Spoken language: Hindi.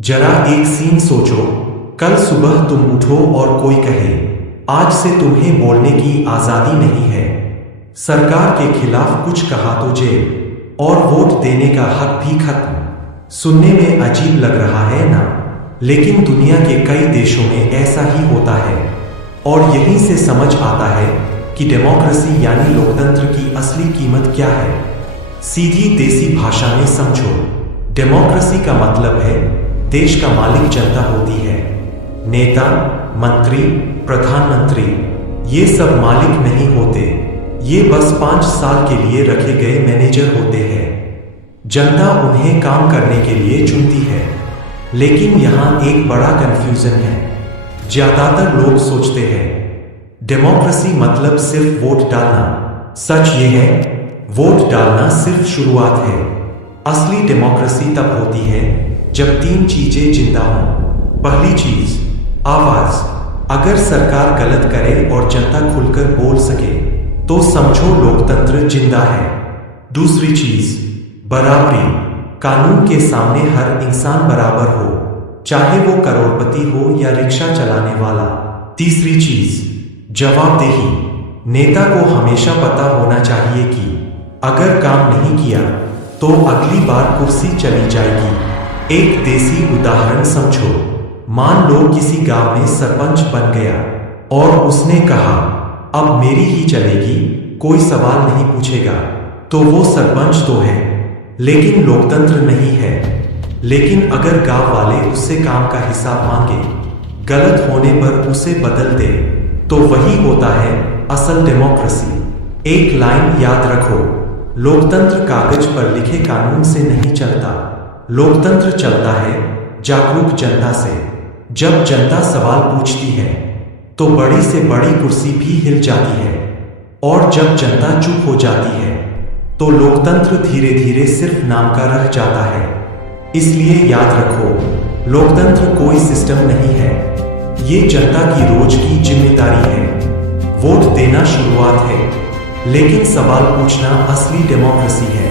जरा एक सीन सोचो, कल सुबह तुम उठो और कोई कहे आज से तुम्हें बोलने की आजादी नहीं है, सरकार के खिलाफ कुछ कहा तो जेल और वोट देने का हक भी खत्म। सुनने में अजीब लग रहा है ना, लेकिन दुनिया के कई देशों में ऐसा ही होता है और यहीं से समझ आता है कि डेमोक्रेसी यानी लोकतंत्र की असली कीमत क्या है। सीधी देसी भाषा में समझो, डेमोक्रेसी का मतलब है देश का मालिक जनता होती है। नेता, मंत्री, प्रधानमंत्री ये सब मालिक नहीं होते, ये बस 5 साल के लिए रखे गए मैनेजर होते हैं। जनता उन्हें काम करने के लिए चुनती है। लेकिन यहाँ एक बड़ा कंफ्यूजन है। ज्यादातर लोग सोचते हैं डेमोक्रेसी मतलब सिर्फ वोट डालना। सच ये है, वोट डालना सिर्फ शुरुआत है। असली डेमोक्रेसी तब होती है जब 3 चीजें जिंदा हों। पहली चीज, आवाज। अगर सरकार गलत करे और जनता खुलकर बोल सके तो समझो लोकतंत्र जिंदा है। दूसरी चीज, बराबरी। कानून के सामने हर इंसान बराबर हो, चाहे वो करोड़पति हो या रिक्शा चलाने वाला। तीसरी चीज, जवाबदेही। नेता को हमेशा पता होना चाहिए कि अगर काम नहीं किया तो अगली बार कुर्सी चली जाएगी। एक देसी उदाहरण समझो, मान लो किसी गांव में सरपंच बन गया और उसने कहा अब मेरी ही चलेगी, कोई सवाल नहीं पूछेगा। तो वो सरपंच तो है लेकिन लोकतंत्र नहीं है। लेकिन अगर गांव वाले उससे काम का हिसाब मांगे, गलत होने पर उसे बदल दे, तो वही होता है असल डेमोक्रेसी। एक लाइन याद रखो, लोकतंत्र कागज पर लिखे कानून से नहीं चलता, लोकतंत्र चलता है जागरूक जनता से। जब जनता सवाल पूछती है तो बड़ी से बड़ी कुर्सी भी हिल जाती है, और जब जनता चुप हो जाती है तो लोकतंत्र धीरे धीरे सिर्फ नाम का रह जाता है। इसलिए याद रखो, लोकतंत्र कोई सिस्टम नहीं है, ये जनता की रोज की जिम्मेदारी है। वोट देना शुरुआत है, लेकिन सवाल पूछना असली डेमोक्रेसी है।